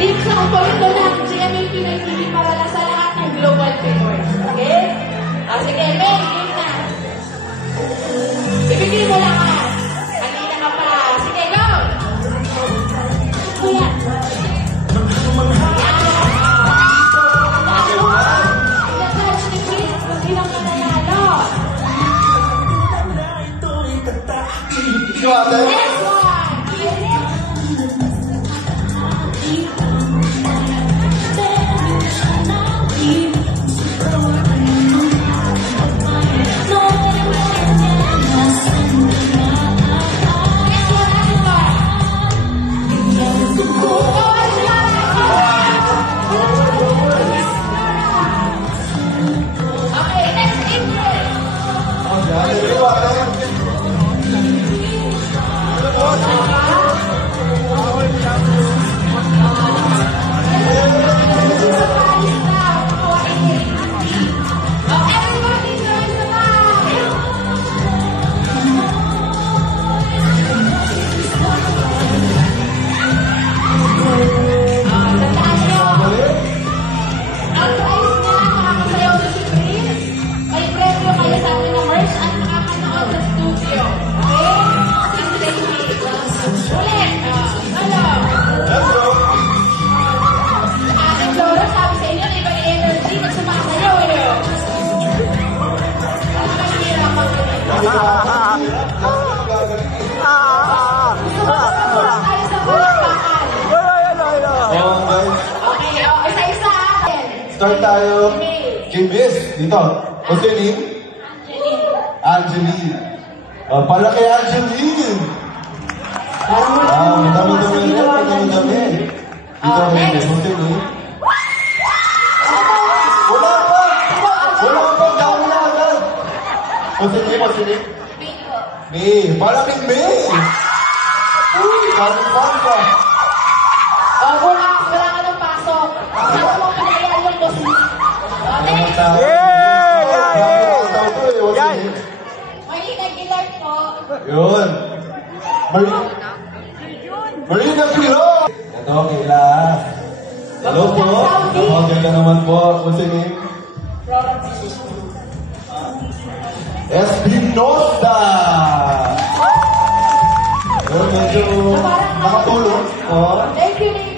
Tips na upulit doon ng GMA Pinoy TV para lang sa lahat ng global Pinoy. Okay? Sige, May, game na. Ibigay mo lang ha. Kanina ka pa. Sige, go! Kuya. Next one! Start tayo. Kimbis, dito. What's your name? Angeline. Para kay Angeline. Dami-dami rin. Dami-dami. Dito, Kimbis. What's your name? Wala pa! Wala pa! Dami na agad. What's your name? What's your name? May. Para kay May. Uy, dami pa ka. Wala ka ng pasok. Wala mo pinayaan yung boss mo. Marina Aguilar po. Yun. Marina Aguilar. Ito, Kayla. Hello po. Napakagay ka naman po. What's your name? Espinosa. Yun, medyo nakatulong. Thank you,